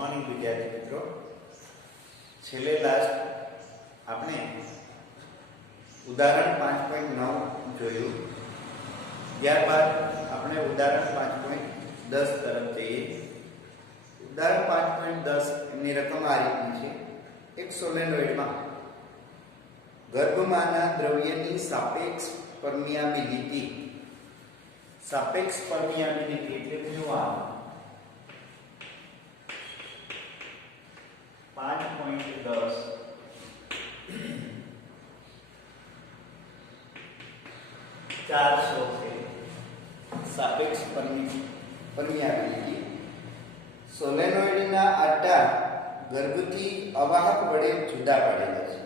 Morning વિદ્યાર્થી મિત્રો. છેલ્લે લાસ્ટ આપણે ઉદાહરણ 5.9 જોયું. ત્યારબાદ આપણે ઉદાહરણ 5.10 તરફ જઈએ. ઉદાહરણ 5.10 એની રકમ આ રીતની છે. એક સોલેનોઇડમાં ગર્ભમાંના દ્રવ્યની સાપેક્ષ પરમિયાબિલિટી એટલે કે જો આ 5.10 400 છે. સાપેક્ષ પરમિયાબિલિટી સોલેનોઇડના આટા ગર્ભથી અવાહક વડે જુદા પાડેલા છે.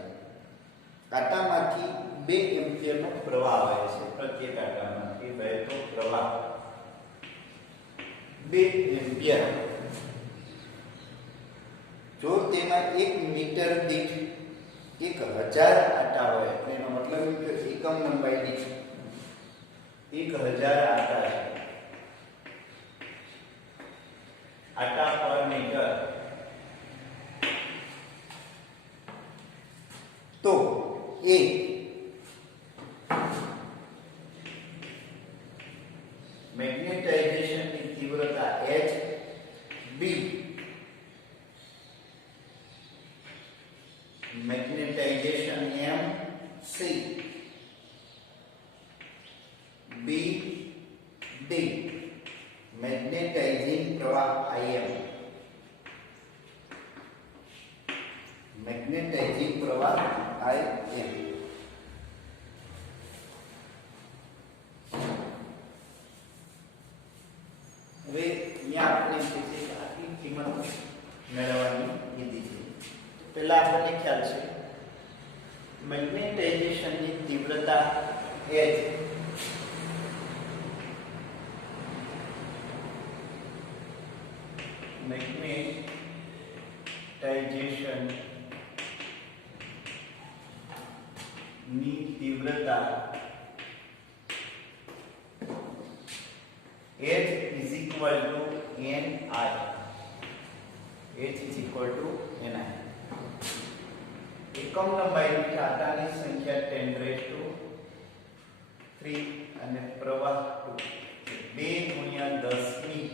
આટામાંથી 2 એમ્પિયરનો પ્રવાહ વહે છે. પ્રત્યેક આટામાંથી વહેતો પ્રવાહ 2 એમ્પિયર. જો તેમાં 1 મીટર દીઠ 1000 આટા હોય એનો મતલબ કે એકમ લંબાઈ દીઠ 1000 આટા છે. આટા પર મીટર. તો એ મેગ્નેટાઇઝેશનની તીવ્રતા h, b magnetization m, c b d magnetizing પ્રવાહ im મેગ્નેટાઇઝિંગ પ્રવાહ im. હવે અહીંયા આપણે આટલી કિંમત મેળવવાની કીધી છે. પહેલા આપણને ખ્યાલ છે મેગ્નેટાઇઝેશનની તીવ્રતા h મેગ્નેટાઇઝેશન ની તીવ્રતા h is equal to ni. h is equal to ni. એકમ લંબાઈ દીઠ આટાની સંખ્યા 10 raised to 3 અને પ્રવાહ 2 ગુણ્યા 10 ની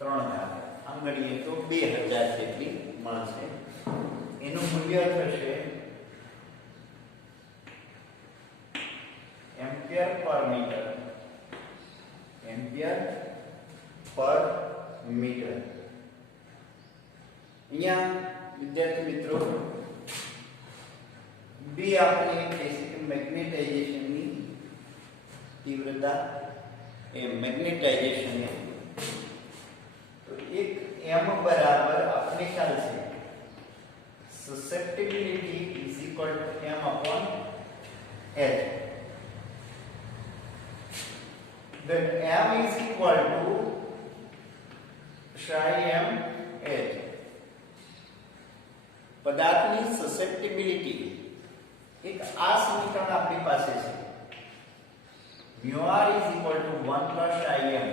3 ઘાત. આમ ગણીએ તો 2000 જેટલી મળશે. એનું મૂલ્ય થશે એમ્પિયર પર મીટર. એમ્પિયર પર મીટર. અહીંયા વિદ્યાર્થી મિત્રો બી આપણે બેસિક મેગ્નેટાઇઝેશનની તીવ્રતા એ મેગ્નેટાઇઝેશન તો એક m બરાબર આપણે ખ્યાલ છે susceptibility is equal to m upon h. then m is equal to psi m h. પદાર્થની સસેપ્ટિબિલિટી એક આ સમીકરણ આપણી પાસે છે. mu r is equal to 1 plus im.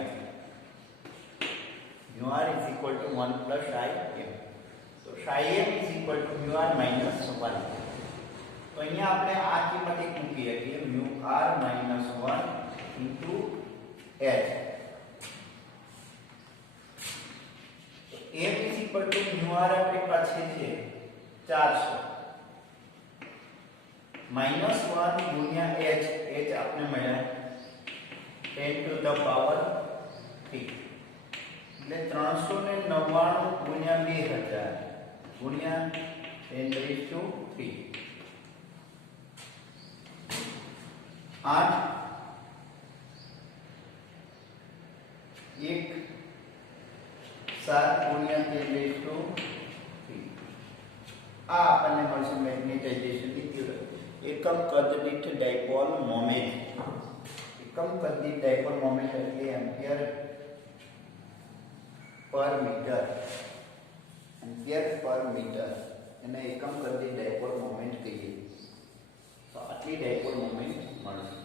mu r is equal to 1 plus im. તો psi m is equal to mu r minus 1. તો અહીંયા આપણે આ કિંમત એક મૂકી શકીએ mu r minus 1 into h. m is equal to mu r આપણી પાસે છે 400 minus 1 ગુણ્યા h. h આપણે મળ્યા 10 to the power 3 એટલે 399 ગુણ્યા 2000 ગુણ્યા 10 raised to 3 8 1 7 ગુણ્યા 10 raised to 3. આ આપણને મળશે મેગ્નેટાઇઝેશનની તીવ્રતા. એકમ કદ દીઠ ડાયપોલ મોમેન્ટ. એકમ કદ દીઠ ડાયપોલ મોમેન્ટ એટલે એમ્પિયર પર મીટર. એમ્પિયર પર મીટર એને એકમ કદ દીઠ ડાયપોલ મોમેન્ટ કહીએ. તો આટલી ડાયપોલ મોમેન્ટ મળશે.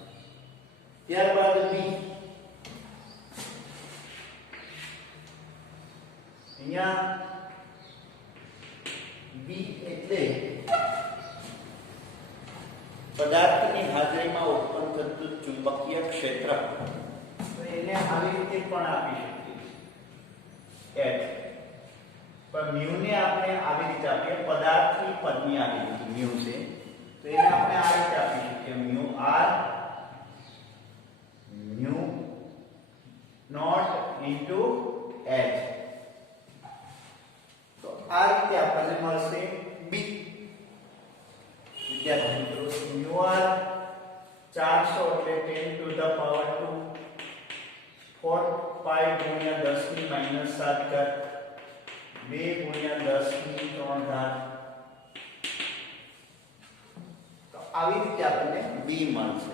ત્યારબાદ બી અહીંયા પદાર્થની હાજરીમાં ઉત્પન્ન થતું ચુંબકીય ક્ષેત્ર તો એને આવી રીતે પણ આપી શકીએ H. પણ મ્યુ ને આપણે આવી રીતે આપીએ, પદાર્થની પદની આવી રીતે મ્યુ છે તો એને આપણે આ રીતે આપી શકીએ mu r mu naught into h. તો આ રીતે આપણને મળશે b. વિદ્યાર્થી મિત્રો મ્યુ r 400 એટલે 10 ટુ ધ પાવર 2 4 5 ગુણ્યા 10 ની માઈનસ 7 ઘાત 2 ગુણ્યા 10 ની 3 ઘાત. તો આવી રીતે આપણને b મળશે.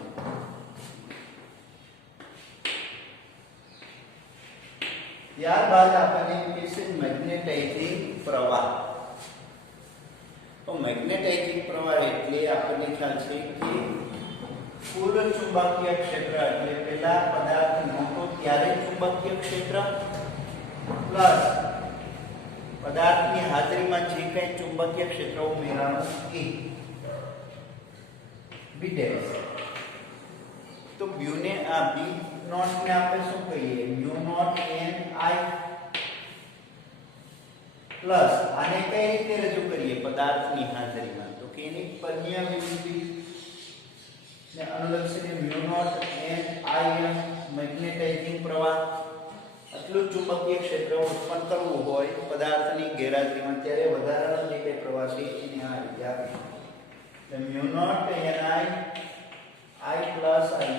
ત્યારબાદ આપણને કહેશે મેગ્નેટાઇઝિંગ પ્રવાહ. તો મેગ્નેટાઇઝિંગ પ્રવાહ એટલે આપણને ખ્યાલ છે કે કુલ ચુંબકીય ક્ષેત્ર એટલે પહેલા પદાર્થ નહોતો ત્યારે ચુંબકીય ક્ષેત્ર પ્લસ પદાર્થની હાજરીમાં જે કંઈ ચુંબકીય ક્ષેત્ર ઉમેરાનું એ બી ડેશ. તો મ્યુ ને આ બી નોટ ને આપણે શું કહીએ mu naught n I plus આને કઈ રીતે રજૂ કરીએ પદાર્થની હાજરીમાં તો કે એની પરમિયાબિલિટી ને અનુલક્ષીને mu naught n I m magnetizing પ્રવાહ. આટલું ચુંબકીય ક્ષેત્ર ઉત્પન્ન કરવું હોય પદાર્થની ગેરહાજરીમાં ત્યારે વધારાનો જે કંઈ પ્રવાહ છે એને આ રીતે આપીશું. તો mu naught n I plus im.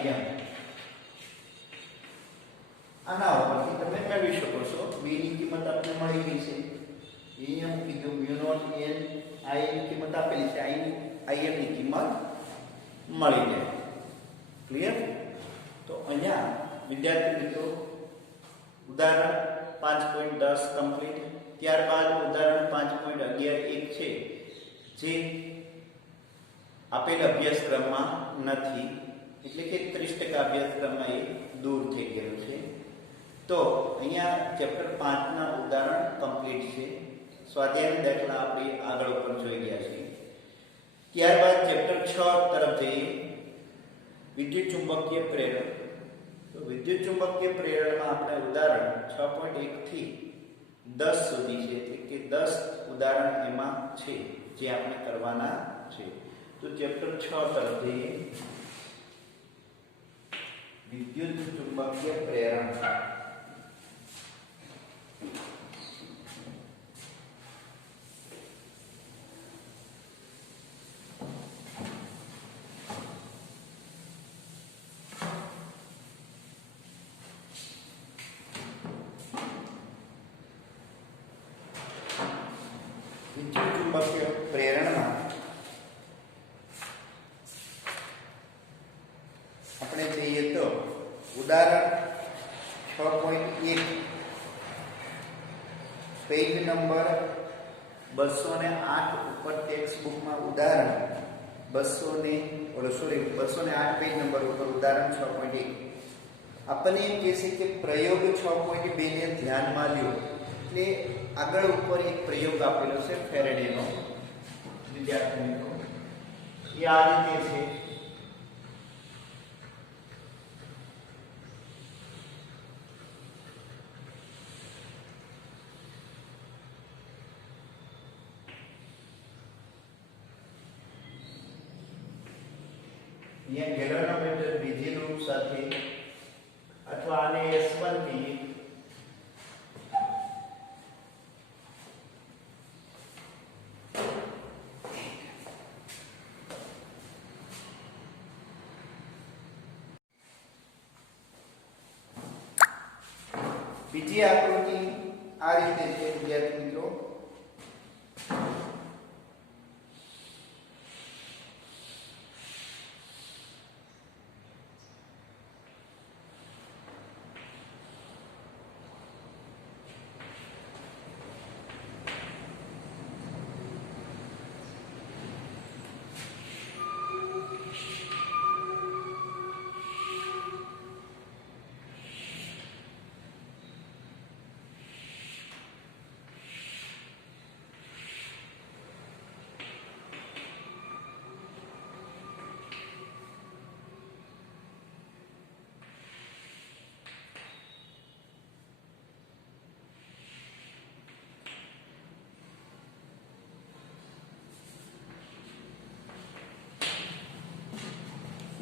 આના ઉપરથી તમે મેળવી શકો છો b ની કિંમત આપણે મળી ગઈ છે. am કીધું મ્યુ નોટ n I ની કિંમત આપેલી છે, im ની કિંમત મળી જાય. ક્લિયર? તો અહીંયા વિદ્યાર્થી મિત્રો ઉદાહરણ 5.10 કમ્પ્લીટ. ત્યારબાદ ઉદાહરણ 5.11 છે જે આપેલ અભ્યાસક્રમમાં નથી એટલે કે 30% અભ્યાસક્રમમાં એ દૂર થઈ ગયેલું છે. તો અહીંયા ચેપ્ટર 5 ના ઉદાહરણ કમ્પ્લીટ છે. સ્વાધ્યાયના દાખલા આપણે આગળ ઉપર જોઈ ગયા છીએ. ત્યારબાદ ચેપ્ટર 6 તરફ જઈએ વિદ્યુત ચુંબકીય પ્રેરણ. તો વિદ્યુત ચુંબકીય પ્રેરણમાં આપણે ઉદાહરણ 6.1 થી 10 સુધી છે એટલે કે 10 ઉદાહરણ એમાં છે જે આપણે કરવાના છે. તો ચેપ્ટર 6 તરફ જઈએ વિદ્યુત ચુંબકીય પ્રેરણ. વિદ્યુત ચુંબકીય પ્રેરણમાં આપણે જોઈએ તો ઉદાહરણ 6.1 પેજ નંબર 208 ઉપર ટેક્સ્ટ બુકમાં ઉદાહરણ 208 પેજ નંબર ઉપર ઉદાહરણ 6.1 આપણને એમ કહેશે કે પ્રયોગ 6.2 ને ધ્યાનમાં લ્યો. એટલે આગળ ઉપર એક પ્રયોગ આપેલો છે ફેરેડેનો. વિદ્યાર્થી મિત્રો એ આ રીતે છે. અહીંયા ગેલ્વેનોમીટર બીજી લૂપ સાથે અથવા આને S1 કહીએ. બીજી આકૃતિ આ રીતે છે વિદ્યાર્થી મિત્રો.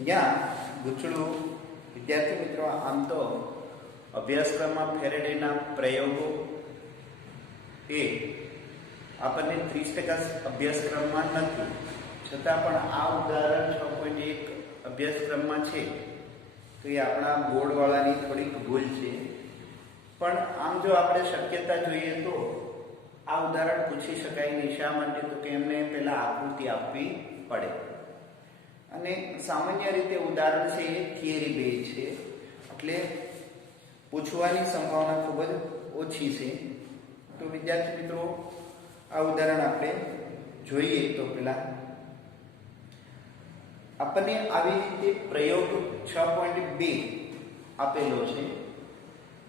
અહીંયા ગૂંચળું વિદ્યાર્થી મિત્રો આમ તો અભ્યાસક્રમમાં ફેરેડેના પ્રયોગો એ આપણને 30% અભ્યાસક્રમમાં નથી, છતાં પણ આ ઉદાહરણ 6.1 અભ્યાસક્રમમાં છે તો એ આપણા બોર્ડવાળાની થોડીક ભૂલ છે. પણ આમ જો આપણે શક્યતા જોઈએ તો આ ઉદાહરણ પૂછી શકાય નહીં. શા માટે? તો કે એમને પહેલા આકૃતિ આપવી પડે અને સામાન્ય રીતે ઉદાહરણ છે એ થિયરી બેઝ છે એટલે પૂછવાની સંભાવના ખૂબ જ ઓછી છે. તો વિદ્યાર્થી મિત્રો આ ઉદાહરણ આપણે જોઈએ તો પેલા આપણને આવી રીતે પ્રયોગ 6.2 આપેલો છે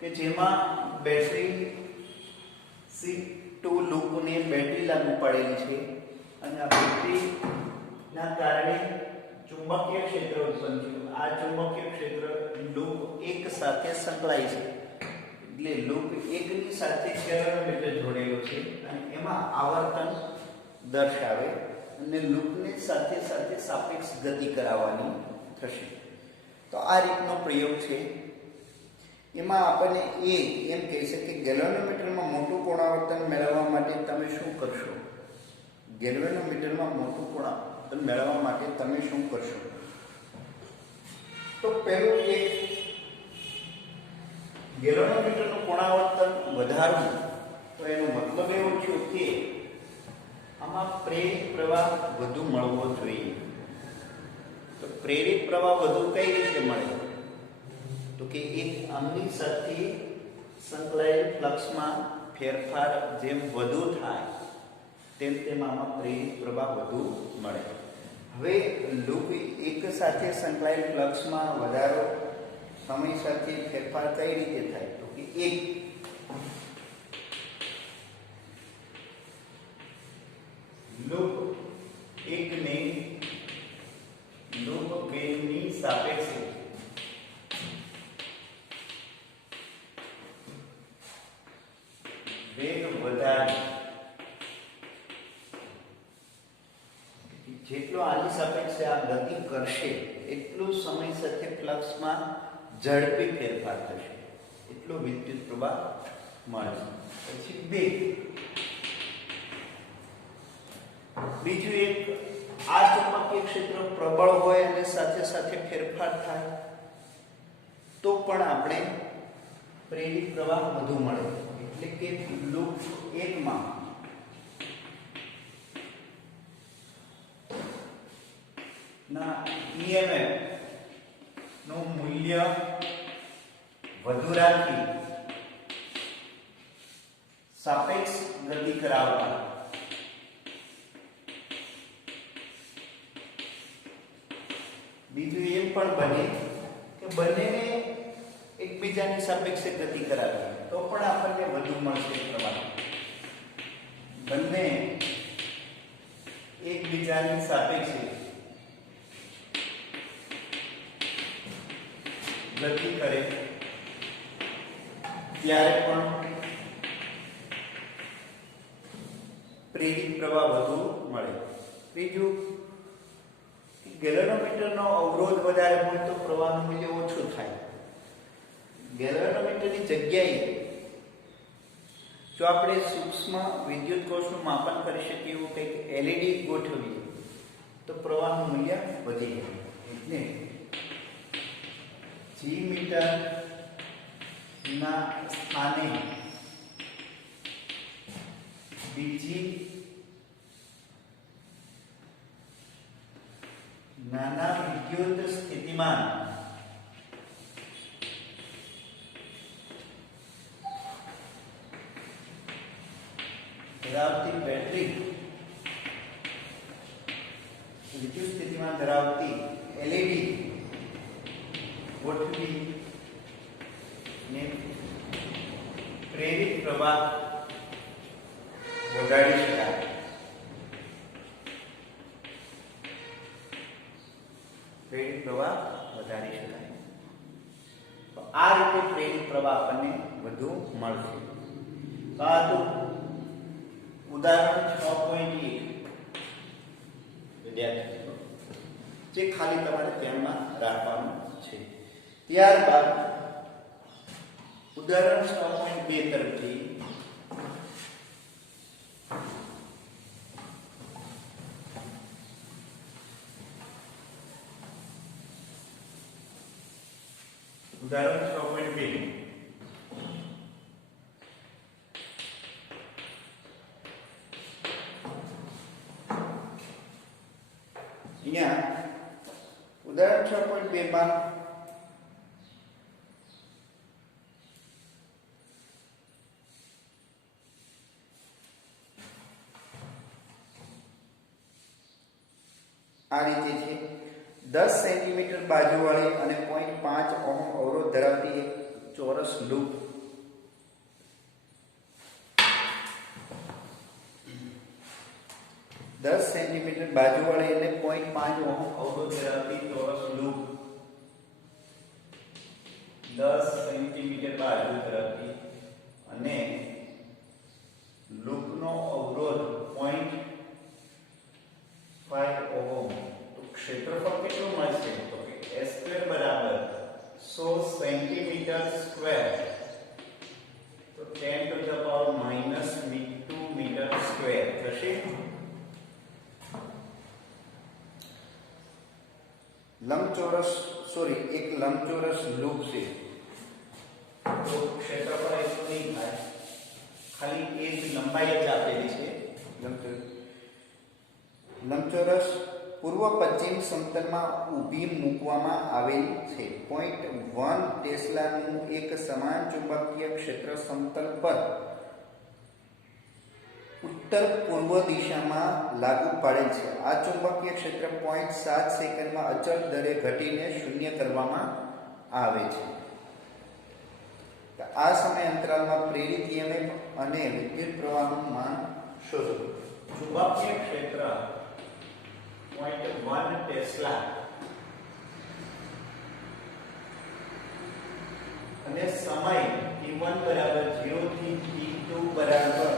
કે જેમાં બેટરી C2 લૂપને બેટરી લાગુ પડેલી છે અને આ બેટરીના કારણે ચુંબકીય ક્ષેત્ર ઉત્પન્ન થયું. આ ચુંબકીય ક્ષેત્ર લૂપ એક સાથે સંકળાય છે એટલે લૂપ એકની સાથે ગેલેનોમીટર જોડેલો છે અને એમાં આવર્તન દર્શાવે અને લૂપને સાથે સાથે સાપેક્ષ ગતિ કરાવવાની થશે. તો આ રીતનો પ્રયોગ છે. એમાં આપણને એમ કહે છે કે ગેલેનોમીટરમાં મોટું કોણાવર્તન મેળવવા માટે તમે શું કરશો? ગેલ્વેનોમીટરમાં મોટું કોણાવર્તન મેળવવા માટે તમે શું કરશો? તો પહેલું એક ગેલ્વેનોમીટરનું કોણાવર્તન વધારવું તો એનો મતલબ એવો થયો કે આમાં પ્રેરિત પ્રવાહ વધુ મળવો જોઈએ. તો પ્રેરિત પ્રવાહ વધુ કઈ રીતે મળે? તો કે એક આમની સાથે સંકળાયેલ ફ્લક્સમાં ફેરફાર જેમ વધુ થાય તેમ આમાં પ્રેરિત પ્રવાહ વધુ મળે. હવે લૂપ એક સાથે સંકળાયેલ ફ્લક્સમાં વધારો સમય સાથે ફેરફાર કઈ રીતે થાય? તો કે એક લૂપ એકને લૂપ બેની સાપેક્ષે વેગ વધારે જેટલો આની સાપેક્ષે આ ગતિ કરશે એટલું સમય સાથે ફ્લક્સમાં ઝડપી ફેરફાર થશે, એટલો વિદ્યુત પ્રવાહ મળશે. પછી બીજું એક આ ચુંબકીય ક્ષેત્ર પ્રબળ હોય અને સાથે સાથે ફેરફાર થાય તો પણ આપણે પ્રેરિત પ્રવાહ વધુ મળે. એટલે કે લૂપ 1 માં ના EMF નું મૂલ્ય વધુ રાખી સાપેક્ષ ગતિ કરાવતા બીજું એમ પણ બને કે બંનેને એકબીજાની સાપેક્ષે ગતિ કરાવી તો પણ આપણને વધુ મળશે પ્રવાહ. બંને એકબીજાની સાપેક્ષે ગતિ કરે ત્યારે પણ પ્રેરિત પ્રવાહ વધુ મળે. ત્રીજું, ગેલેનોમીટરનો અવરોધ વધારે હોય તો પ્રવાહનું મૂલ્ય ઓછું થાય. ગેલેનોમીટરની જગ્યાએ જો આપણે સૂક્ષ્મ વિદ્યુત કોષનું માપન કરી શકીએ એવું કંઈક LED ગોઠવીએ તો પ્રવાહનું મૂલ્ય વધી જાય. એટલે G મીટર ના સ્થાને બીજી નાના વિદ્યુત સ્થિતિમાન ધરાવતી બેટરી વિદ્યુત સ્થિતિમાન ધરાવતી LED ગોઠવી ને પ્રેરિત પ્રવાહ વધારી શકાય. પ્રેરિત પ્રવાહ વધારી શકાય. તો આ રીતે પ્રેરિત પ્રવાહ આપણને વધુ મળશે. તો આ તો ઉદાહરણ 6.1 વિદ્યાર્થી જે ખાલી તમારે ધ્યાનમાં રાખવાનું છે. ત્યારબાદ ઉદાહરણ 6.2 તરફથી ઉદાહરણ 6.2 અહીંયા ઉદાહરણ 6.2 માં આ રીતે છે 10 સેન્ટીમીટર બાજુવાળી અને 0.5 ઓહમ અવરોધ ધરાવતી એક ચોરસ લૂપ સેન્ટીમીટર બાજુવાળી અને 0.5 ઓહમ અવરોધ ધરાવતી ચોરસ લૂપ 10 સેન્ટીમીટર બાજુ ધરાવતી અને લૂપનો અવરોધ 0.5 ઓહમ. તો ક્ષેત્રફળ કેટલું મળશે? તો કે a² બરાબર 100 સેન્ટીમીટર સ્ક્વેર, તો 10 to the power minus 2 metre square થશે. એક લંબચોરસ લૂપ છે તો ક્ષેત્રફળ એટલું નહીં થાય, ખાલી એ જ લંબાઈ જ આપેલી છે. લંબચોરસ પૂર્વ પશ્ચિમ સમતલમાં ઊભી મૂકવામાં આવેલ છે. 0.1 ટેસ્લાનું એક સમાન ચુંબકીય ક્ષેત્ર સમતલ પર ઉત્તર પૂર્વ દિશામાં લાગુ પાડેલ છે. આ ચુંબકીય ક્ષેત્ર 0.7 સેકન્ડમાં અચળ દરે ઘટીને શૂન્ય કરવામાં આવે છે. આ સમય અંતરાલમાં પ્રેરિત EMF અને વિદ્યુત પ્રવાહનું માન શોધો. ચુંબકીય ક્ષેત્ર 0.1 ટેસ્લા અને સમય t1 બરાબર 0 થી t2 બરાબર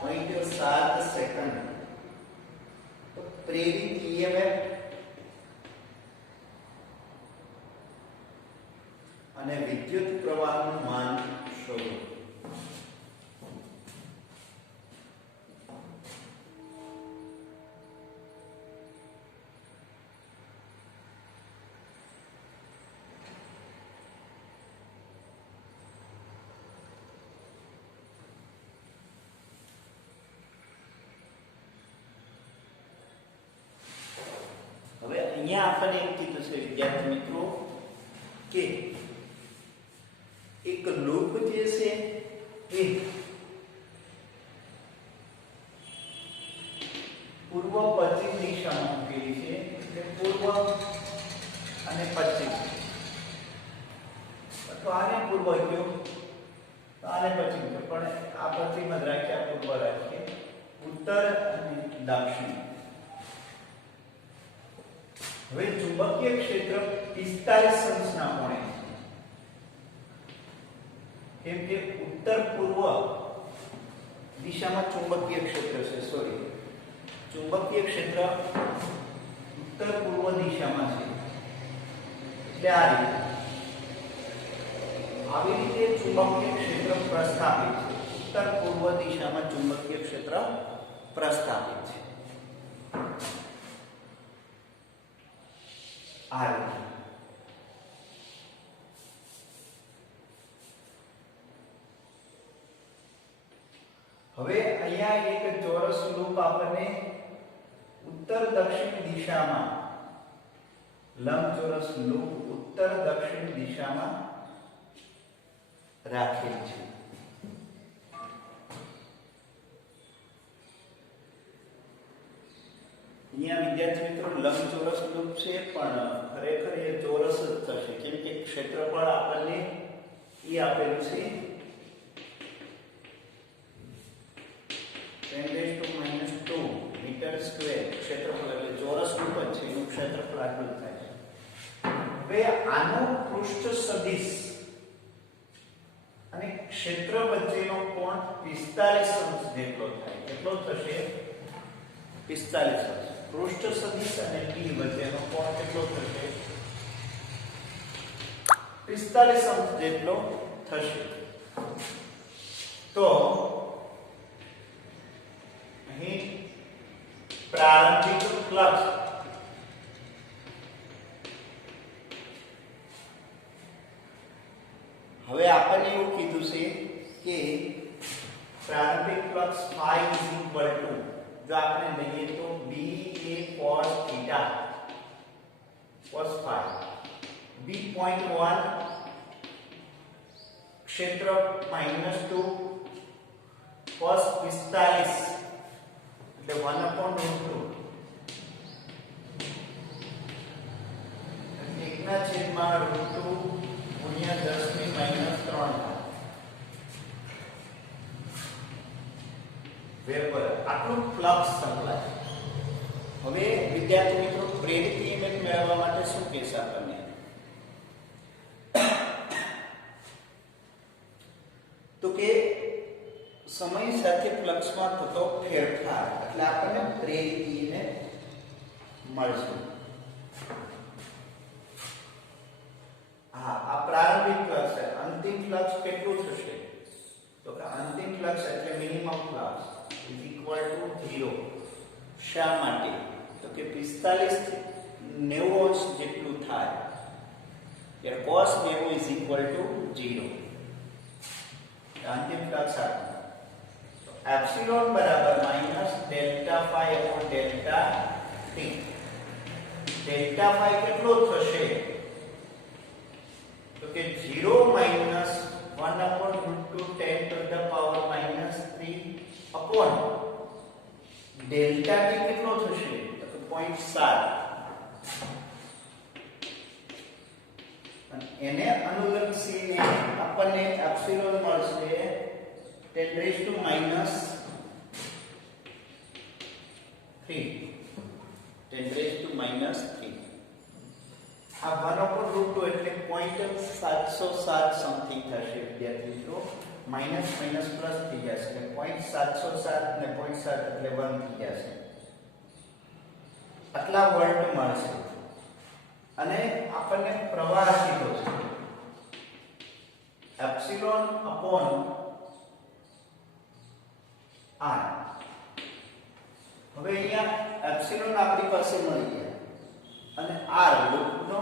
0.7 સેકન્ડ. તો પ્રેરિત EMF અને વિદ્યુત પ્રવાહનું માન શોધો. હવે અહીંયા આપણને એમ કીધું છે વિદ્યાર્થી મિત્રો કે એક લૂપ જે છે એ પૂર્વ પશ્ચિમ દિશામાં મૂકેલી છે. એટલે પૂર્વ અને પશ્ચિમ, અથવા આને પૂર્વ કયો તો આને પશ્ચિમ કયો, પણ આ પશ્ચિમ જ રાખીએ, આ પૂર્વ રાખીએ. ઉત્તર અને દક્ષિણ. હવે ચુંબકીય ક્ષેત્ર 45 અંશના કોણે, કેમ કે ઉત્તર પૂર્વ દિશામાં ચુંબકીય ક્ષેત્ર છે. ચુંબકીય ક્ષેત્ર ઉત્તર પૂર્વ દિશામાં છે. એટલે આ રીતે આવી રીતે ચુંબકીય ક્ષેત્ર પ્રસ્થાપિત છે. ઉત્તર પૂર્વ દિશામાં ચુંબકીય ક્ષેત્ર પ્રસ્થાપિત છે. આ રીતે હવે અહીંયા એક ચોરસ લૂપ આપણને ઉત્તર દક્ષિણ દિશામાં, લંબચોરસ લૂપ ઉત્તર દક્ષિણ દિશામાં રાખેલ છે. અહીંયા વિદ્યાર્થી મિત્રો લંબચોરસ લૂપ છે, પણ ખરેખર એ ચોરસ જ થશે, કેમ કે ક્ષેત્રફળ આપણને એ આપેલું છે 10⁻²મીટર સ્ક્વેર ક્ષેત્રફળ. એટલે ચોરસ લૂપ જ છે, એનું ક્ષેત્રફળ આટલું થાય છે. હવે આનો પૃષ્ઠ સદિશ અને ક્ષેત્ર વચ્ચેનો કોણ 45 અંશ જેટલો થાય. કેટલો થશે? 45 અંશ. પૃષ્ઠ સદિશ અને ડી વચ્ચેનો કોણ કેટલો થશે? 45 અંશ જેટલો થશે. તો અહીં પ્રારંભિક ફ્લક્સ હવે આપણને એવું કીધું છે કે પ્રારંભિક ફ્લક્સ phi જો આપણે લઈએ તો b a cos theta cos phi b.1 ક્ષેત્ર -2 cos 45 એટલે 1/2 એકના છેદમાં √2 ગુણ્યા 10 ની -3 વેપર આટલું ફ્લક્સ સપ્લાય. હવે વિદ્યાર્થી મિત્રો પ્રેરિત EMF મેળવવા માટે શું કહેશે આપણને? તો કે સમય સાથે ફ્લક્સમાં થતો ફેરફાર એટલે આપણને પ્રેરિત EMF મળશે. આ પ્રારંભિક ફ્લક્સ છે. અંતિમ ફ્લક્સ કેટલું થશે? તો કે અંતિમ ફ્લક્સ એટલે minimum flux is equal to 0. શા માટે? તો કે 45 થી 90 અંશ જેટલું થાય ત્યારે cos 90 is equal to 0. અંતિમ ફ્લક્સ આપો તો એપ્સિલોન બરાબર minus delta phi upon delta t. Delta phi કેટલો થશે? તો કે 0 minus 1 upon √2 10 to the power minus 3 upon delta t કેટલો થશે? તો કે 0.7. અને એને અનુલક્ષીને આપણને એપ્સિલોન મળશે 10 raised to minus 3. 10 raised to minus 3. આ 1/√2 એટલે 0.707 સમથિંગ થશે વિદ્યાર્થી મિત્રો. માઈનસ માઈનસ પ્લસ થઈ જશે એટલે 0.707 ને 0.7 એટલે 1 થઈ જશે. આટલા વોલ્ટ મળશે. અને આપણને પ્રવાહ કીધો છે એપ્સિલોન અપોન r. હવે અહીંયા એપ્સિલોન આપણી પાસે મળી ગયા અને r લૂપનો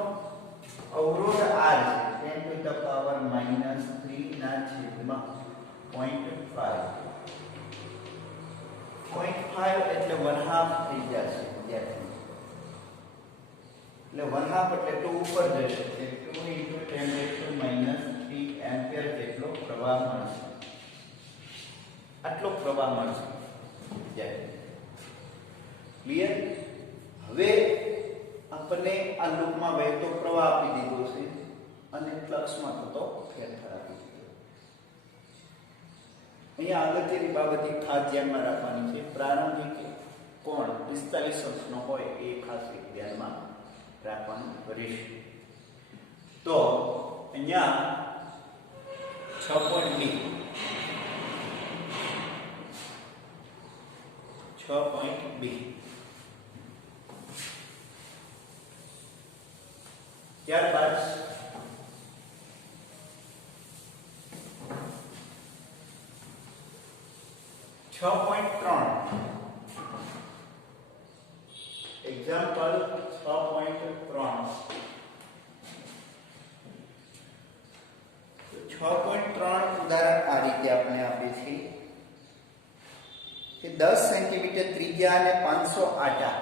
અવરોધ r છે 10 to the power minus 3 ના છેદમાં 0.5. 0.5 એટલે 1/2 થઈ જશે વિદ્યાર્થી. એટલે 1/2 એટલે 2 ઉપર જશે. 2 × 10⁻³ એમ્પિયર જેટલો પ્રવાહ મળશે. આટલો પ્રવાહ મળશે વિદ્યાર્થી. ક્લિયર? હવે આપણને આ લૂપમાં વહેતો પ્રવાહ આપી દીધો છે અને ફ્લક્સમાં થતો ફેરફાર આપી દીધો. અહીંયા અગત્યની બાબત એક ખાસ ધ્યાનમાં રાખવાની છે. પ્રારંભિક કોણ 45 અંશનો હોય એ ખાસ એક ધ્યાનમાં રાખવાનું રહેશે. તો અહીંયા 6.2 ત્યારબાદ 6.3 એક્ઝામ્પલ 6.3 ઉદાહરણ આ રીતે આપણે આપીએ છીએ કે 10 સેન્ટીમીટર ત્રિજ્યા અને 500 આટા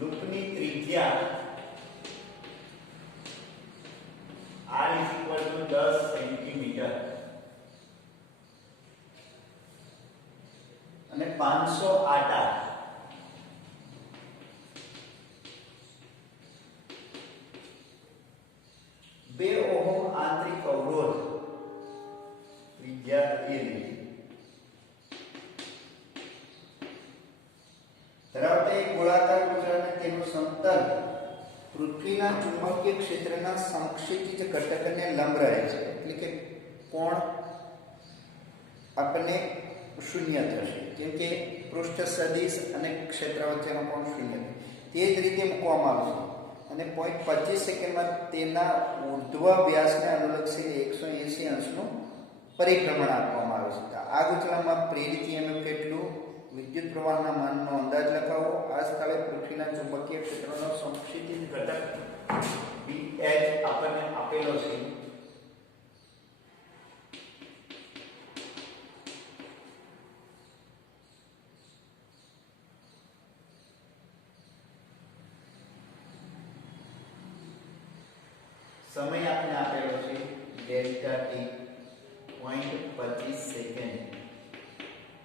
લૂપની ત્રિજ્યા r = 10 સેન્ટીમીટર અને 500 આટા બે ઓહમ આંતરિક અવરોધ ત્રિજ્યા a ધરાવતા એક ગોળાકાર ગુજરાને તેનું સમતલ પૃથ્વીના ચુંબકીય ક્ષેત્રના સમક્ષિતિજ ઘટકને લંબ રહે છે એટલે કે કોણ આપણને 0 થશે. કેમ કે પૃષ્ઠ સદિશ અને ક્ષેત્ર વચ્ચેનો કોણ શૂન્ય તે જ રીતે મૂકવામાં આવશે અને 0.25 સેકન્ડમાં તેના ઉર્ધ્વ વ્યાસને અનુલક્ષીને 180 અંશનું પરિભ્રમણ આપવામાં આવે છે. આ ગૂંચવણમાં પ્રેરિત EMF કેટલું, વિદ્યુત પ્રવાહના માનનો અંદાજ લગાવો. આ સ્થળે પૃથ્વીના ચુંબકીય ક્ષેત્રનો સંક્ષિપ્ત ઘટક BH આપણને આપેલો છે. સમય આપણે આપેલો છે ડેલ્ટા t 0.25 સેકન્ડ.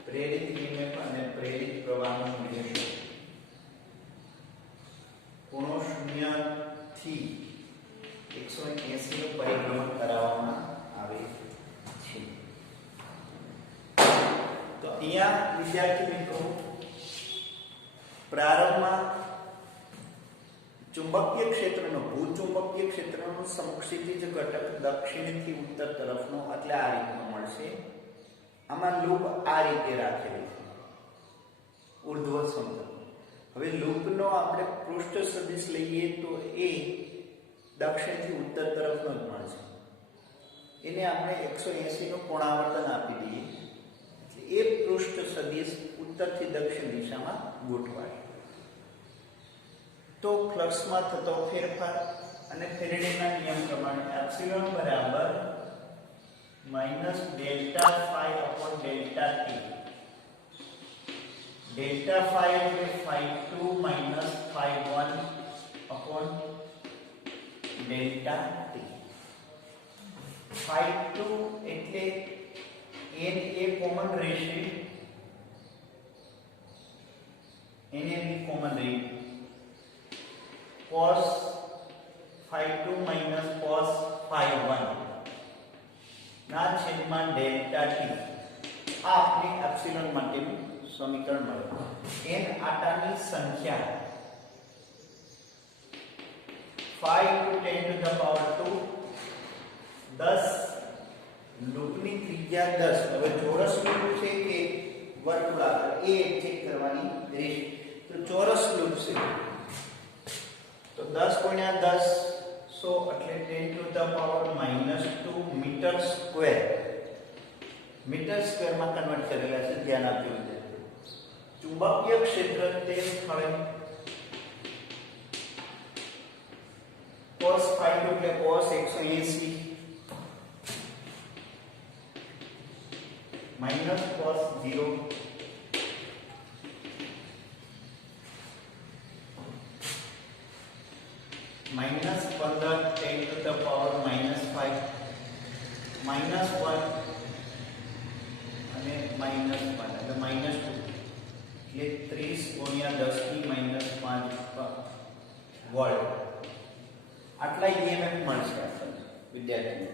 પ્રેરિત EMF અને પ્રેરિત પ્રવાહનું મૂલ્ય શું? ખૂણો 0 થી 180 નું પરિભ્રમણ કરાવવામાં આવે છે. તો અહીંયા વિદ્યાર્થી મિત્રો પ્રારંભમાં ચુંબકીય ક્ષેત્રનો ભૂચુંબકીય ક્ષેત્રનો સમક્ષિતિજ ઘટક દક્ષિણથી ઉત્તર તરફનો એટલે આ રીતનો મળશે. આમાં લૂપ આ રીતે રાખેલી છે ઉર્ધ્વ સમતલ. હવે લૂપનો આપણે પૃષ્ઠ સદિશ લઈએ તો એ દક્ષિણથી ઉત્તર તરફનો જ મળશે. એને આપણે 180 નું કોણાવર્તન આપી દઈએ એટલે એ પૃષ્ઠ સદિશ ઉત્તરથી દક્ષિણ દિશામાં ગોઠવાય. તો ફ્લક્સમાં થતો ફેરફાર અને ફેરેડેના નિયમ પ્રમાણે એપ્સિલોન બરાબર minus delta phi upon delta T. Delta phi એટલે phi 2 minus phi 1 upon delta T. Phi 2 એટલે n એ કોમન રહેશે, એને બી કોમન રહી cos phi 2 minus cos phi 1 ના છેદમાં ડેલ્ટા t. આ આપણે એપ્સિલોન માટેનું સમીકરણ મળ્યું. n આટાની સંખ્યા 5 to 10 to the power 2 10. લૂપની ત્રિજ્યા 10. હવે ચોરસ લૂપ છે કે વર્તુળાકાર એ ચેક કરવાની રહેશે. તો ચોરસ લૂપ છે તો 10 ગુણ્યા 10 100 એટલે 10 to the power -2 metre square. Metre square માં કન્વર્ટ કરેલા છે, ધ્યાન આપજો. ચુંબકીય ક્ષેત્ર તે સ્થળે cos phi 2 એટલે cos 180 minus cos 0 minus 15 10 to the power -5 -1 અને -1 એટલે -2 એટલે 30 ગુણ્યા 10 ની -5 વોલ્ટ આટલા EMF મળશે આપણને વિદ્યાર્થીઓ.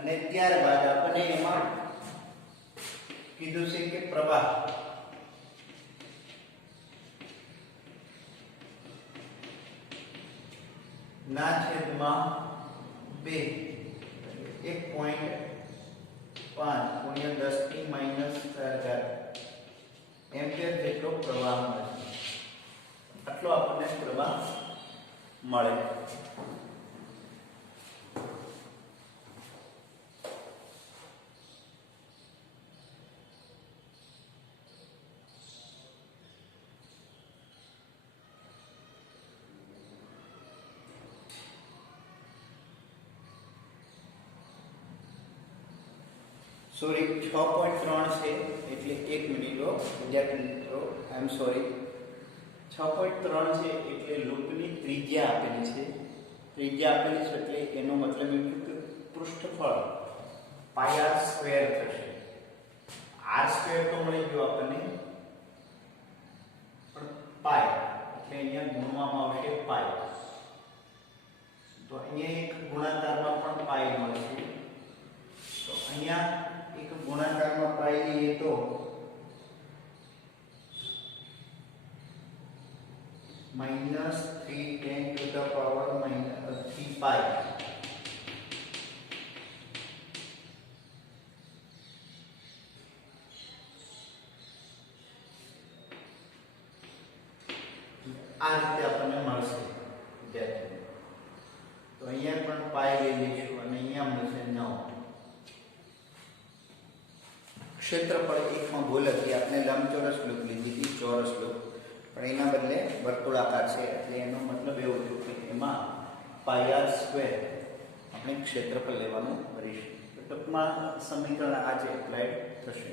અને ત્યારબાદ આપણે એમાં કીધું છે કે પ્રવાહ ના છેદમાં 2 1.5 ગુણ્યા 10 ની -4 એમ્પિયર જેટલો પ્રવાહ મળશે. આટલો આપણને પ્રવાહ મળે. સોરી 6.3 છે એટલે 1 મિનિટ વિદ્યાર્થી મિત્રો, આઈ એમ સોરી. 6.3 છે એટલે લૂપની ત્રિજ્યા આપેલી છે. ત્રિજ્યા આપેલી છે એટલે એનો મતલબ એમ કે પૃષ્ઠફળ પાઈ r સ્ક્વેર થશે. r સ્ક્વેર તો મળી ગયો આપણને, પણ પાઈ એટલે અહીંયા ગુણવામાં આવશે પાઈ. તો અહીંયા એક ગુણાકારમાં પણ minus 3 10 to the power minus 3 pi. આ રીતે આપણને મળશે વિદ્યાર્થી. તો અહીંયા પણ પાઈ લઈ લઈશું અને અહીંયા મળશે 9. ક્ષેત્રફળ એકમાં ભૂલ હતી, આપણે લંબચોરસ લૂપ લીધી હતી, ચોરસ લૂપ, પણ એના બદલે વર્તુળાકાર છે, એટલે એનો મતલબ એવો થયો કે એમાં પાઈ આર સ્ક્વેર આપણે ક્ષેત્રફળ લેવાનું કરીશું. તો ટૂંકમાં સમીકરણ આ છે એપ્લાઇડ થશે.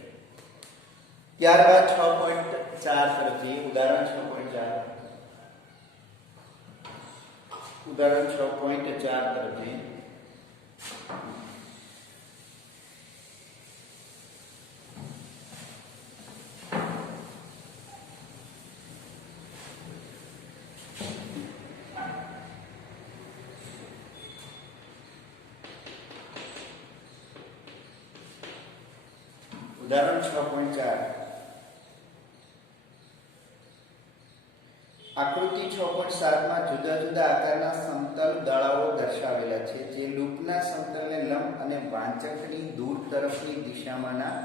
ત્યારબાદ 6.4 તરફથી ઉદાહરણ 6.4 ઉદાહરણ 6.4 તરફથી ઉદાહરણ 6.4 આકૃતિ 6.7 માં જુદા જુદા આકારના સમતલ દળાઓ દર્શાવેલા છે, જે લૂપના સમતલને લંબ અને વાંચકની દૂર તરફની દિશામાંના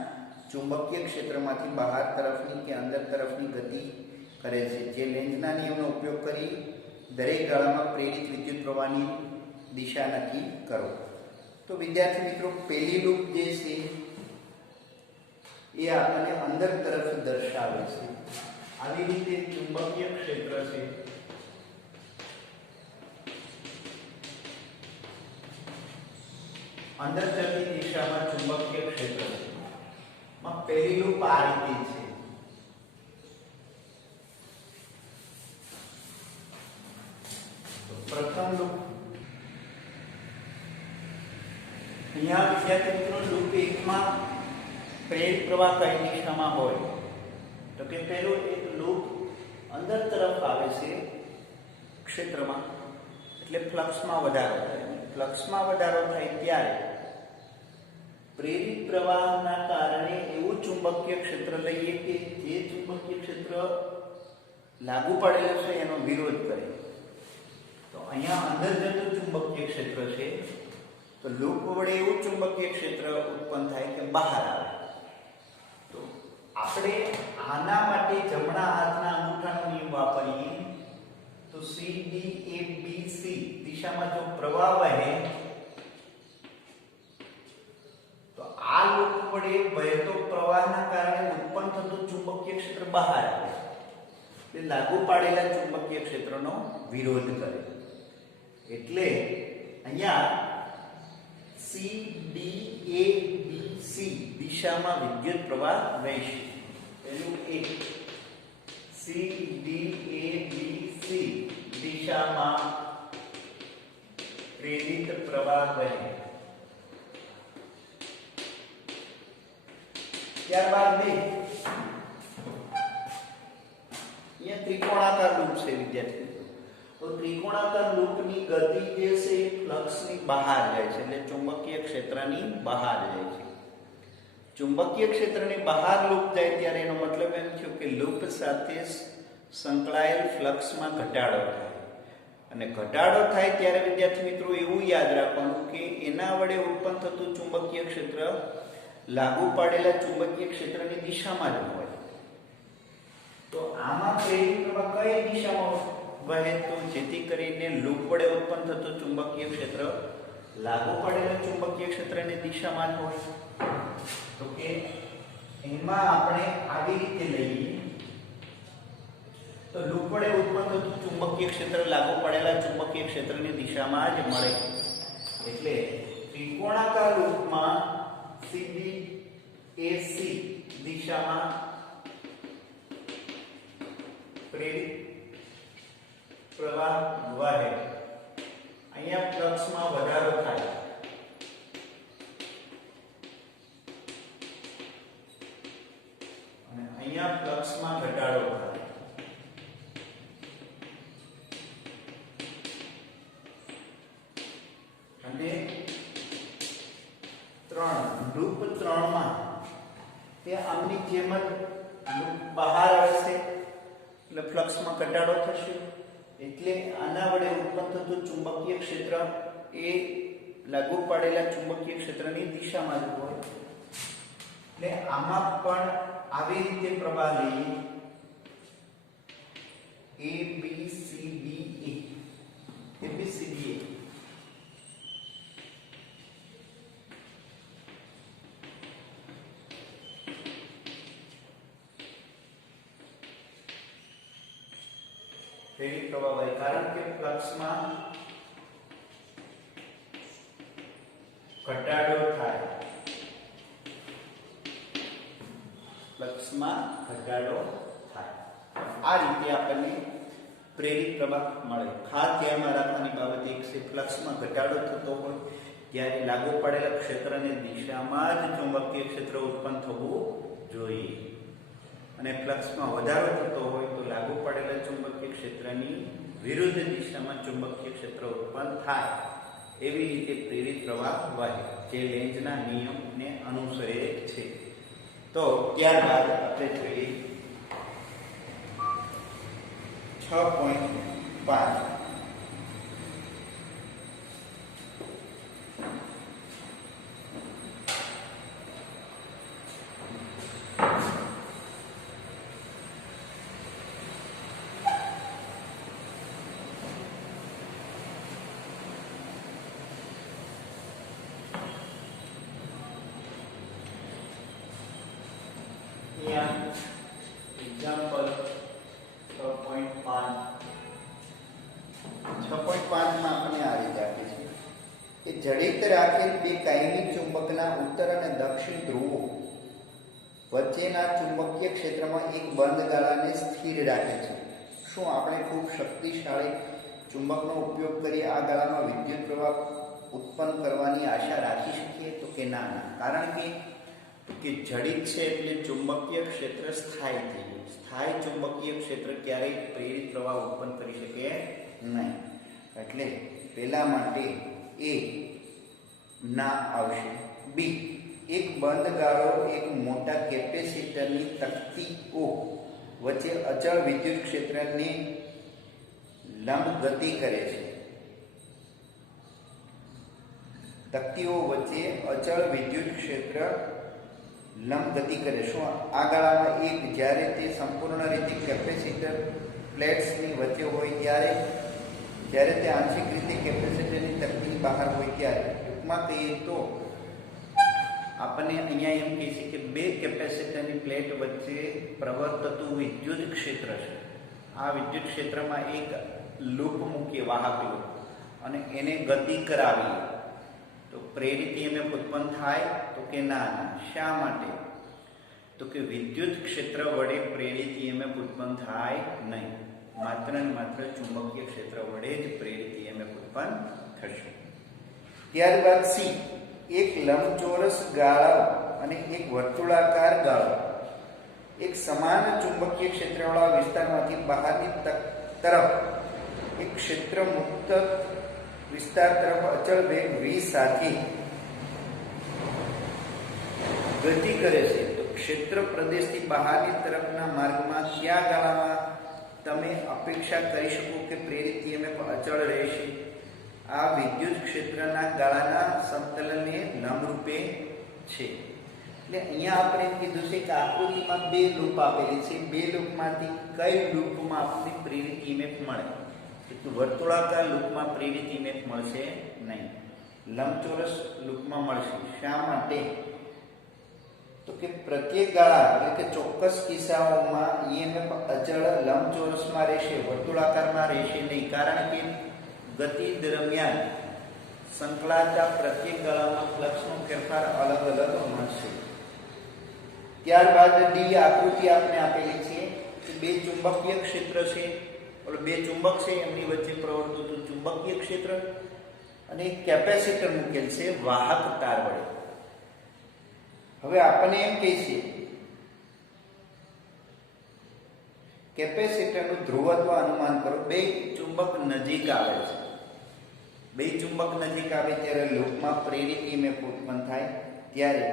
ચુંબકીય ક્ષેત્રમાંથી બહાર તરફની કે અંદર તરફની ગતિ કરે છે. જે લેન્ઝના નિયમનો ઉપયોગ કરી દરેક દળામાં પ્રેરિત વિદ્યુત પ્રવાહની દિશા નક્કી કરો. તો વિદ્યાર્થી મિત્રો, પહેલી લૂપ જે છે એ આપણને અંદર તરફ દર્શાવે છે. આવી રીતે ચુંબકીય ક્ષેત્ર છે, અંદર તરફની દિશામાં ચુંબકીય ક્ષેત્ર છે. માં પહેલી લૂપ આ રીતે છે. તો પ્રથમ લૂપ અહીંયા વિદ્યાર્થી મિત્રો લૂપ 1 માં પ્રેરિત પ્રવાહ કઈ દિશામાં હોય તો કે પહેલું એક લૂપ અંદર તરફ આવે છે ક્ષેત્રમાં, એટલે ફ્લક્સમાં વધારો થાય. ફ્લક્સમાં વધારો થાય ત્યારે પ્રેરિત પ્રવાહના કારણે એવું ચુંબકીય ક્ષેત્ર લઈએ કે જે ચુંબકીય ક્ષેત્ર લાગુ પડેલું છે એનો વિરોધ કરે. તો અહીંયા અંદર જતું ચુંબકીય ક્ષેત્ર છે, તો લૂપ વડે એવું ચુંબકીય ક્ષેત્ર ઉત્પન્ન થાય કે બહાર આવે. તો આપણે આના માટે જમણા હાથના અંગૂઠાનો નિયમ વાપરીએ તો CDABC દિશામાં જો પ્રવાહ વહે તો આ લૂપ વડે વહેતો પ્રવાહના કારણે ઉત્પન્ન થતું ચુંબકીય ક્ષેત્ર બહાર આવે, એટલે લાગુ પાડેલા ચુંબકીય ક્ષેત્રનો વિરોધ કરે. એટલે અહીંયા CDABC દિશામાં વિદ્યુત પ્રવાહ વહેશે. પહેલું એક CDABC દિશામાં પ્રેરિત પ્રવાહ વહે. ત્યારબાદ બે અહીંયા ત્રિકોણાકાર લૂપ છે વિદ્યાર્થી. તો ત્રિકોણાકાર લૂપની ગતિ જે છે ફ્લક્સની બહાર જાય છે, એટલે ચુંબકીય ક્ષેત્રની બહાર જાય છે. ચુંબકીય ક્ષેત્રની બહાર લૂપ જાય ત્યારે એનો મતલબ એમ થયો કે લૂપ સાથે સંકળાયેલ ફ્લક્સમાં ઘટાડો થાય. અને ઘટાડો થાય ત્યારે વિદ્યાર્થી મિત્રો એવું યાદ રાખવાનું કે એના વડે ઉત્પન્ન થતું ચુંબકીય ક્ષેત્ર લાગુ પાડેલા ચુંબકીય ક્ષેત્રની દિશામાં જ હોય. તો આમાં પ્રેરિત પ્રવાહ કઈ દિશામાં વહે તો જેથી કરીને લૂપ વડે ઉત્પન્ન થતું ચુંબકીય ક્ષેત્ર લાગુ પડેલા ચુંબકીય ક્ષેત્રની દિશામાં જ હોય. તો કે એમાં આપણે આવી રીતે લઈએ તો લૂપ વડે ઉત્પન્ન થતું ચુંબકીય ક્ષેત્ર લાગુ પડેલા ચુંબકીય ક્ષેત્રની દિશામાં જ મળે. એટલે ત્રિકોણાકાર લૂપમાં CDAC દિશામાં પ્રેરિત પ્રવાહ વહે. અહીંયા ફ્લક્સમાં વધારો થાય અને અહીંયા ફ્લક્સમાં ઘટાડો થાય. અને લૂપ 3 માં તે આમની જેમ જ લૂપ બહાર આવશે એટલે ફ્લક્સમાં ઘટાડો થશે એટલે આના વડે ઉત્પન્ન થતું ચુંબકીય ક્ષેત્ર એ લાગુ પડેલા ચુંબકીય ક્ષેત્રની દિશામાં જ હોય. એટલે આમાં પણ આવી રીતે પ્રવાહ લઈએ A B C D E A B C D E પ્રેરિત પ્રવાહ હોય કારણ કે ફ્લક્સમાં ઘટાડો થાય. ફ્લક્સમાં ઘટાડો થાય. આ રીતે આપણને પ્રેરિત પ્રવાહ મળે. ખાસ ધ્યાનમાં રાખવાની બાબત એક છે, ફ્લક્સમાં ઘટાડો થતો હોય ત્યારે લાગુ પડેલા ક્ષેત્રની દિશામાં જ ચુંબકીય ક્ષેત્ર ઉત્પન્ન થવું જોઈએ અને ફ્લક્સમાં વધારો થતો હોય તો લાગુ પડેલા ચુંબકીય ક્ષેત્રની વિરુદ્ધ દિશામાં ચુંબકીય ક્ષેત્ર ઉત્પન્ન થાય. એવી રીતે પ્રેરિત પ્રવાહ વહે જે લેન્ઝના નિયમને અનુસરે છે. તો ત્યારબાદ આપણે જોઈએ 6.5 એક્ઝામ્પલ 6.5 માં આપણે આ રીતે આપે છે કે જડિત રાખેલ બે કાયમી ચુંબકના ઉત્તર અને દક્ષિણ ધ્રુવો વચ્ચેના ચુંબકીય ક્ષેત્રમાં એક બંધ ગાળાને સ્થિર રાખે છે. શું આપણે ખૂબ શક્તિશાળી ચુંબકનો ઉપયોગ કરી આ ગાળામાં વિદ્યુત પ્રવાહ ઉત્પન્ન કરવાની આશા રાખી શકીએ? તો કે ના. કારણ કે જડિત છે એટલે ચુંબકીય ક્ષેત્ર સ્થાયી થઈ ગયું. સ્થાયી ચુંબકીય ક્ષેત્ર ક્યારેય પ્રેરિત પ્રવાહ ઉત્પન્ન કરી શકે નહીં. એટલે પહેલા માટે એ ના આવશે. બી, એક બંધ ગાળો એક મોટા કેપેસિટરની તકતીઓ વચ્ચે અચળ વિદ્યુત ક્ષેત્રને લંબ ગતિ કરે છે. તકતીઓ વચ્ચે અચળ વિદ્યુત ક્ષેત્ર લંબ ગતિ કરે. શું આ ગાળામાં એક જ્યારે તે સંપૂર્ણ રીતે કેપેસિટર પ્લેટ્સની વચ્ચે હોય ત્યારે તે આંશિક રીતે કેપેસિટરની તકતીની બહાર હોય ત્યારે. ટૂંકમાં કહીએ તો આપણને અહીંયા એમ કહે છે કે બે કેપેસિટરની પ્લેટ વચ્ચે પ્રવર્તતું વિદ્યુત ક્ષેત્ર છે. આ વિદ્યુત ક્ષેત્રમાં એક લૂપ મૂકીએ, વાહક લૂપ, અને એને ગતિ કરાવીએ તો પ્રેરિત EMF ઉત્પન્ન થાય? તો કે ના. શા માટે? તો કે વિદ્યુત ક્ષેત્ર વડે પ્રેરિત EMF ઉત્પન્ન થાય નહીં. માત્ર ને માત્ર ચુંબકીય ક્ષેત્ર વડે જ પ્રેરિત EMF ઉત્પન્ન થશે. ત્યારબાદ સી, એક લંબચોરસ ગાળો અને એક વર્તુળાકાર ગાળો એક સમાન ચુંબકીય ક્ષેત્રવાળા વિસ્તારમાંથી બહારની તરફ એક ક્ષેત્ર મુક્ત વિસ્તાર તરફ અચળ વેગ v સાથે ગતિ કરે છે. તો ક્ષેત્ર પ્રદેશથી બહારની તરફના માર્ગમાં કયા ગાળામાં તમે અપેક્ષા કરી શકો કે પ્રેરિત EMF અચળ રહેશે? આ વિદ્યુત ક્ષેત્રના ગાળાના સમતલને લંબરૂપે છે. એટલે અહીંયા આપણે એમ કીધું છે કે આકૃતિમાં બે લૂપ આપેલી છે. બે લૂપમાંથી કઈ લૂપમાં આપણને પ્રેરિત EMF મળે? વર્તુળાકાર લૂપમાં પ્રેરિત EMF મળશે નહીં, લંબચોરસ લૂપમાં મળશે. શા માટે? તો કે પ્રત્યેક ગાળા એટલે કે ચોક્કસ કિસ્સાઓમાં EMF અચળ લંબચોરસમાં રહેશે, વર્તુળાકારમાં રહેશે નહીં. કારણ કે ગતિ દરમિયાન સંકળાતા પ્રત્યેક ગાળામાં ફ્લક્સનો ફેરફાર અલગ અલગ મળશે. ત્યારબાદ ડી આકૃતિ આપણે આપેલી છે કે બે ચુંબકીય ક્ષેત્ર છે, બે ચુંબક છે, એમની વચ્ચે પ્રવર્તતું ચુંબકીય ક્ષેત્ર અને એક કેપેસિટર મૂકેલ છે વાહક તાર વડે. હવે આપણને એમ કહે છે કેપેસિટરનું ધ્રુવત્વ અનુમાન કરો. બે ચુંબક નજીક આવે છે. બે ચુંબક નજીક આવે ત્યારે લૂપમાં પ્રેરિત EMF ઉત્પન્ન થાય. ત્યારે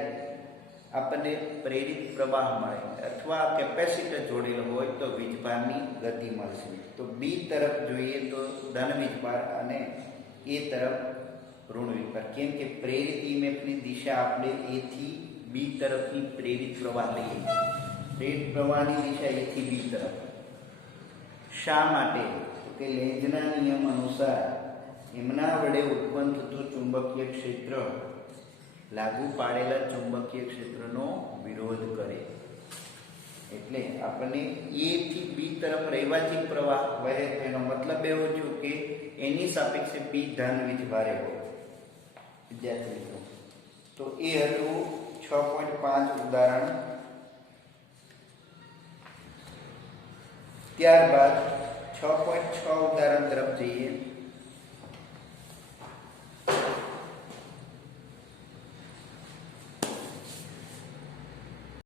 આપણને પ્રેરિત પ્રવાહ મળે અથવા કેપેસિટર જોડેલો હોય તો વીજભારની ગતિ મળશે. તો બી તરફ જોઈએ તો ધન વીજભાર અને એ તરફ ઋણ વીજભાર. કેમ કે પ્રેરિત ઈએમએફની દિશા આપણે એ થી બી તરફની પ્રેરિત પ્રવાહ લઈએ. પ્રેરિત પ્રવાહની દિશા એ થી બી તરફ. શા માટે? તો કે લેન્ઝના નિયમ અનુસાર એમના વડે ઉત્પન્ન થતું ચુંબકીય ક્ષેત્ર લાગુ પાડેલા ચુંબકીય ક્ષેત્રનો વિરોધ કરે. એટલે આપણને એ થી બી તરફ રૈવાચિક પ્રવાહ વહે તેનો મતલબ એવો થયો કે એની સાપેક્ષે બી ધન વીજભારે હોય. વિદ્યાર્થી મિત્રો, તો એ હતું 6.5 ઉદાહરણ. ત્યારબાદ 6.6 ઉદાહરણ તરફ જઈએ.